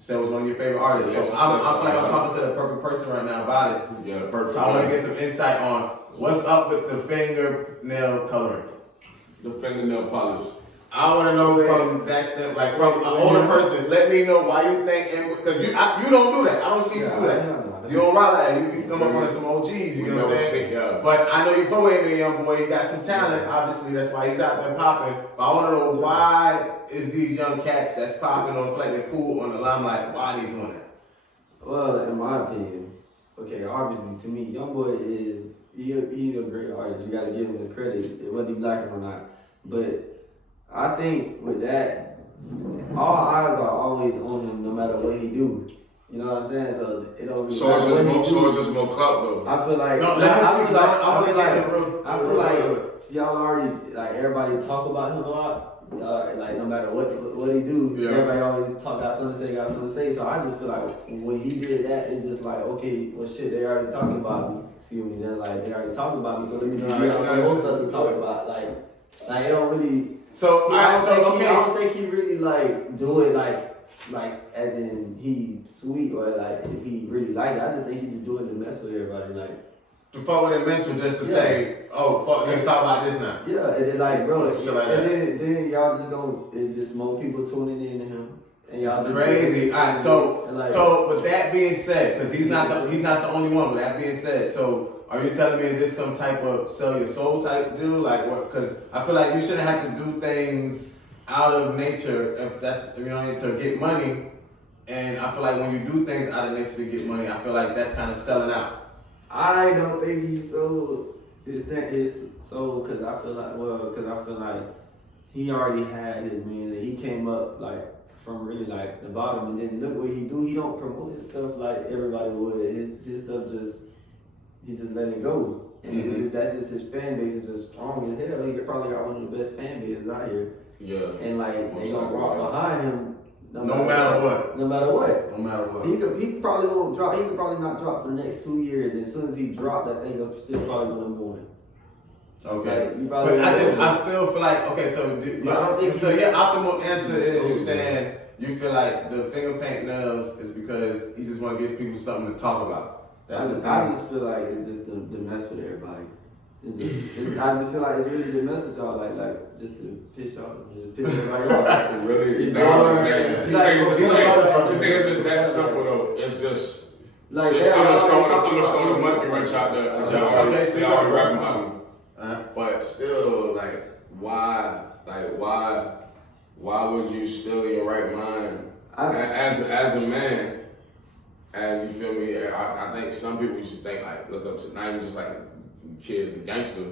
said was one of your favorite artists. So I feel like I'm talking to the perfect person right now about it. Yeah, perfect. So I want to get some insight on what's up with the fingernail coloring. The fingernail polish. I want to know from that step, like from an older person. Let me know why you think, because you don't do that. I don't see you do that. You don't rock like that. You come up with some OGs. You know what I'm saying? But I know you're a young boy. You got some talent. Obviously, that's why he's out there popping. But I want to know why is these young cats that's popping on like they're cool on the limelight? Why are they doing that? Well, in my opinion, okay, obviously to me, YoungBoy is he's a great artist. You got to give him his credit, whether you like him or not. But I think with that, all eyes are always on him, no matter what he do. You know what I'm saying? So it don't really matter what he do. It's just more clout though. I feel like I feel like y'all already like everybody talk about him a lot. Like no matter what he do, everybody always got something to say. So I just feel like when he did that, it's just like, okay, well shit, they already talking about me. Excuse me, then like they already talking about me, so let me just get some more stuff to talk about. Like it don't really. So I don't think he really like do it like as in he sweet or like if he really like it. I just think he just do it to mess with everybody, like. To fuck with it mental, just to say, oh fuck, let me talk about this now. Yeah, and then like, bro, and then y'all just don't. It's just more people tuning in to him. And y'all it's crazy. All right, so with that being said, because he's not the only one. With that being said, so are you telling me this some type of sell your soul type deal? Like what? Because I feel like you shouldn't have to do things out of nature if that's to get money. And I feel like when you do things out of nature to get money, I feel like that's kind of selling out. I don't think he sold his soul because I feel like he already had his meaning. He came up like from really like the bottom, and then look what he do. He don't promote his stuff like everybody would. His stuff he just let it go, and that's just his fan base is just strong as hell. He probably got one of the best fan bases out here. Yeah, and like they gonna walk behind him. No matter what. He probably won't drop. He could probably not drop for the next 2 years. And as soon as he dropped, that thing up still probably gonna go in. Okay. But I still feel like so your optimal answer is you saying you feel like the finger paint nails is because he just want to give people something to talk about. I just feel like it's just to mess with everybody. I just feel like it's really to mess with y'all, like just to piss everybody off. Really, you think it's just that simple though. It's just I'm just throwing a monkey wrench out there to y'all already rapping about me. But still though, like why would you still in your right mind as a man? And you feel me? I think some people should think like look up to not even just like kids and gangster,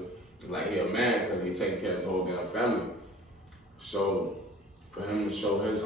like he a man because he taking care of his whole damn family. So for him to show his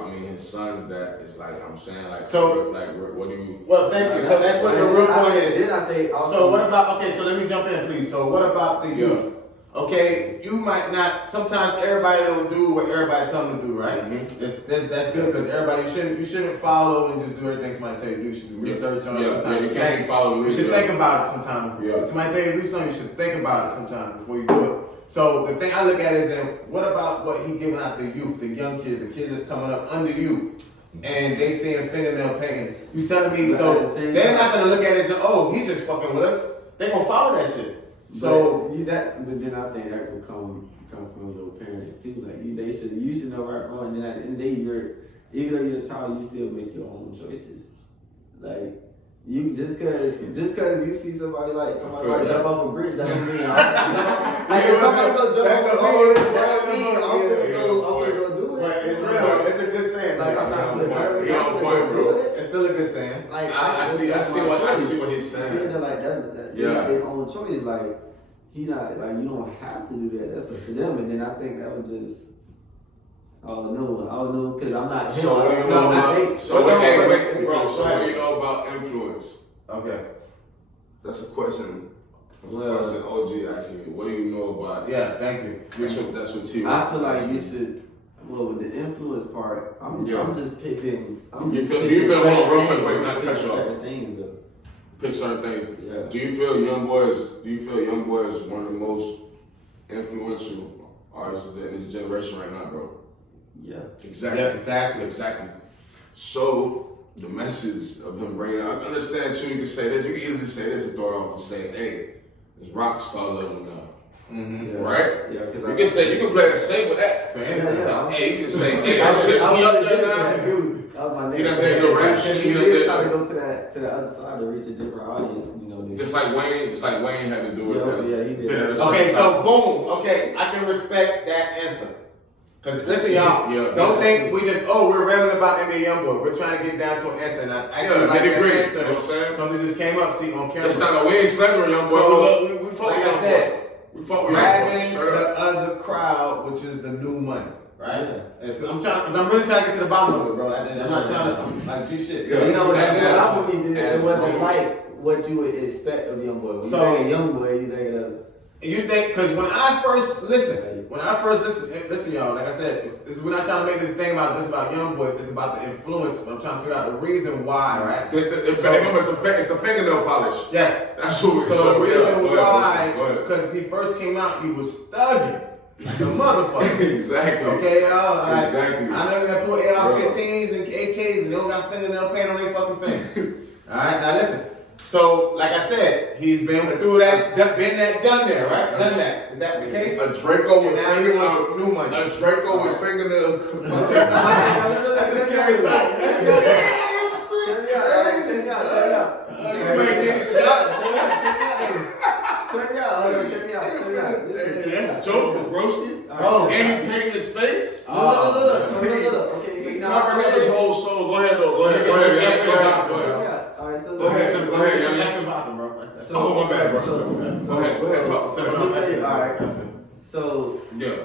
sons that it's like I'm saying like what do you? Well, thank you. So that's what the real point is. So what about so let me jump in please. So what about the youth? Okay, you might not. Sometimes everybody don't do what everybody tell them to do, right? That's good because everybody you shouldn't follow and just do everything somebody tell you to do. You should do research on it. Sometimes you can't follow. You should think about it sometimes. If somebody tell you to do something, you should think about it sometimes before you do it. So the thing I look at is what about what he giving out the youth, the young kids, the kids that's coming up under you, and they seeing fingernail painting. You telling me they're not gonna look at it and say, oh, he's just fucking with us. They gonna follow that shit. So but then I think that will come from your parents too. Like you should know right from wrong. And then at the end of the day, even though you're a child, you still make your own choices. Like you just cause you see somebody jump off a bridge, that don't mean like if somebody go jump off a bridge, that don't mean I'm gonna go do it. But it's real. It's a good saying. Like I'm not gonna do it. It's still a good saying. Like I see what he's saying. Like that they got their own choice. Like he not like you don't have to do that. That's up to them. And then I think that would just I don't know because I'm not him. So what do you know about? So what do you know about influence? Okay, that's a question. OG asking me. What do you know about? Yeah, thank you. That's what T. I feel like you should. Well, with the influence part, I'm just picking. You feel real quick, wait, not to cut you off. Certain things, though. Pick certain things. Yeah. Do you feel YoungBoy is one of the most influential artists in this generation right now, bro? Yeah. Exactly. Yeah, exactly. So the message of him bringing it. I understand too. You can say that. You can easily say this and throw it off and say, "Hey, it's rock star level now." Mm-hmm. Right? Yeah, you can say, you can play it safe with that. So Hey, you can say, hey, that shit, he up there now. He done did the rap shit. He done did try to go to the other side to reach a different audience. You know, just like Wayne had to do it. Yeah, he did. Okay, so boom. Okay, I can respect that answer. Cause listen, y'all, don't think we just we're rambling about NBA YoungBoy. We're trying to get down to an answer, and I actually like that answer. You know what I'm saying? Something just came up, see on camera. It's not we ain't slandering YoungBoy. So, we fuck like with I said, we fuck with grabbing the other crowd, which is the new money, right? Yeah. I'm really trying to get to the bottom of it, bro. I'm not trying to like G shit. Yeah, you know what happened? It wasn't like what you would expect of YoungBoy. When so, you think of YoungBoy, you think of. You think, because when I first listen, y'all, like I said, we're not trying to make this thing about just about YoungBoy, it's about the influence, but I'm trying to figure out the reason why, right? It's the fingernail polish. Yes. That's what we're So the reason why, because he first came out, he was thugging. Like a motherfucker. Exactly. Okay, y'all? Like, exactly. I know you're going to put AR-15s and AKs and they don't got fingernail paint on their fucking face. Alright, now listen. So, like I said, he's been through that, done there, right? Done that. Is that the case? A Draco with fingernail, new money. A Draco with fingernail. That's a scary sight. Check me out. That's Joker, broski. Oh, and he painted his face. Look. Okay, he covered up his whole soul. Go ahead. All right, so go ahead. Oh, my bad, bro. Go ahead, talk. Alright. So, yeah.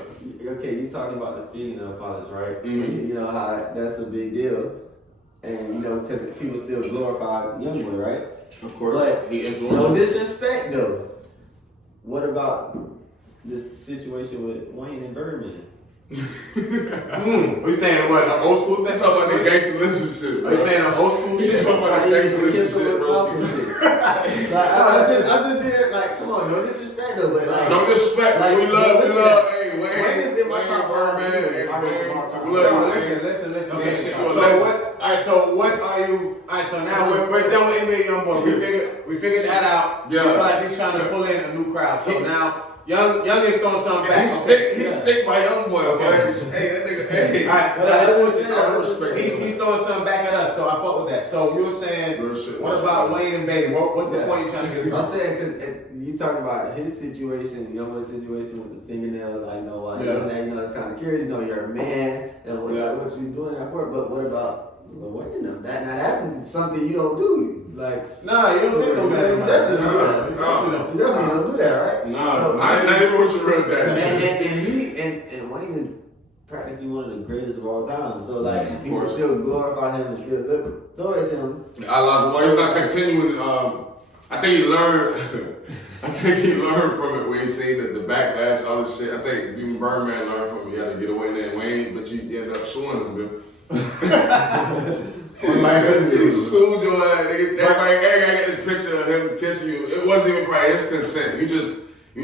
Okay, you talking about the fingernail polish, right? Mm-hmm. You know how that's a big deal. And, you know, because people still glorify YoungBoy, right? Of course. But, he influenced. No disrespect, though. What about this situation with Wayne and Birdman? We saying what, an old school thing? Talking about the gangster listen shit. Are you saying an old school shit? Talking about the gangster listen shit, bro. I just did it like, come on, no disrespect though, but like. No disrespect, like, we love, hey, Wayne is in my top Birdman, Listen. Okay, so what are you? Alright, so now we're done with NBA YoungBoy. We figured that out. Yeah. We feel like he's trying to pull in a new crowd. So now Young is throwing something back. He's stick by YoungBoy, okay? Hey, that nigga, hey. Alright, he's throwing something back at us. So I fuck with that. So you were saying, what about Wayne and Baby? What's the point you're trying to get across? I'm saying because you talking about his situation, YoungBoy's situation with the fingernails. I know why. You know, it's kind of curious. You know, you're a man, and what you doing that for? But what about Wayne? That's something you don't do. Like, nah, you don't think so, man. You definitely don't do that, right? Nah, I ain't even with you real that. And Wayne is practically one of the greatest of all time. So like, people still glorify him and still look towards him. I lost one. He's not continuing. I think he learned. I think he learned from it when he seen the backlash, all this shit. I think even Birdman learned from it. You had to get away there, Wayne, but you ended up suing him, dude. He sued your ass. Everybody got this picture of him kissing you. It wasn't even by his consent. You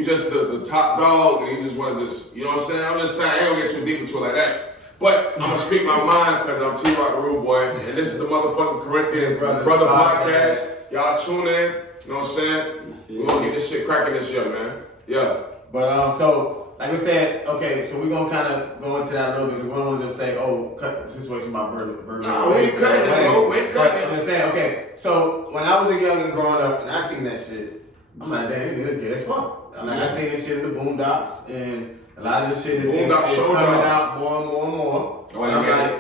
just the top dog, and you just want to you know what I'm saying? I'm just saying, I ain't gonna get too deep into it like that. But I'm gonna speak my mind because I'm T-Rock the Rude Boy, and this is the motherfucking Corinthians Brother Podcast. Y'all tune in. You know what I'm saying? We're gonna get this shit cracking this year, man. Yeah. But so. Like we said, okay, so we're gonna kind of go into that a little bit because we don't want to just say, cut the situation about Birdman. No, we ain't cutting it, bro. We ain't cutting it. I'm just saying, okay, so when I was a young and growing up and I seen that shit, I'm like, damn, he's good as fuck. I'm like, I seen this shit in the Boondocks and a lot of this shit is coming out more and more. And I'm like,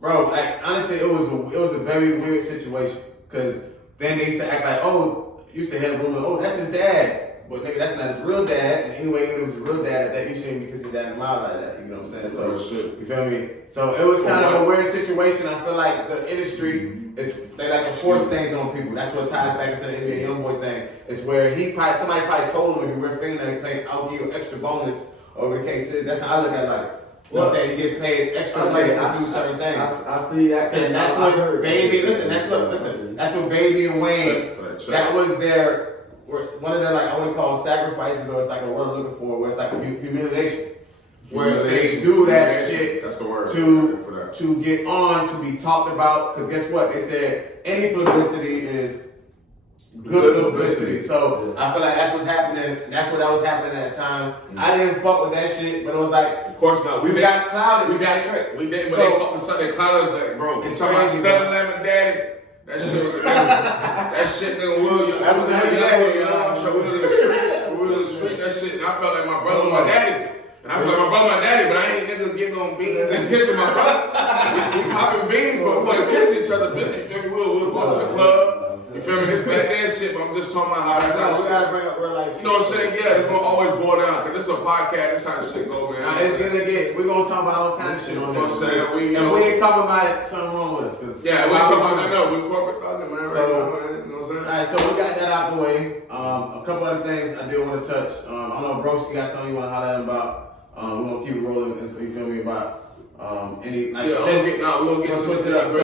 bro, like honestly, it was a very weird situation because then they used to act like, used to have women, that's his dad. But nigga, that's not his real dad. And anyway, it was his real dad that you shouldn't because his dad mom like that. You know what I'm saying? So you feel me? So it was kind of a weird situation. I feel like the industry they like to force things on people. That's what ties back into the NBA YoungBoy thing. It's where somebody probably told him if you wear fingernail, I'll give you an extra bonus over the case. That's how I look at it. Like, you know what I'm saying? He gets paid extra money to do certain things. I feel that. And that's what Baby. Listen. That's what Baby and Wayne. That was their. One of their like only called sacrifices, or it's like a word I'm looking for, where it's like a humiliation. where they do that shit That's the word to get on, to be talked about. Because guess what? They said any publicity is good publicity. So I feel like that's what's happening. That's what was happening at the time. I didn't fuck with that shit, but it was like, of course not. We got clouded. We got tricked. We did, but they fucking Sunday clouded us like, bro. It's talking about 7-11 daddy. That shit was that shit nigga William. That was William Street. That shit. And I felt like my brother was my daddy. And I feel like my brother my daddy, but I ain't niggas getting on beans and kissing my brother. We popping beans, but we wasn't kissing each other. You feel me? We'll go to the club. You feel me? This back then shit, but I'm just talking about how that's how we gotta bring up real life. You know what I'm saying? Yeah, it's gonna always boil down. Cause this is a podcast. This how the shit go, man. Now we're gonna talk about all kinds of shit on this. We ain't talking about it, something wrong with us. Yeah, we ain't talking about that. No, we corporate thugging, man. So, right now, man. You know what I'm saying? All right, so we got that out the way. A couple other things I did want to touch. I don't know, Broski got something you want to holler at him about. We're gonna keep it rolling. You feel me about any? Like, yeah, we're gonna get switch it up.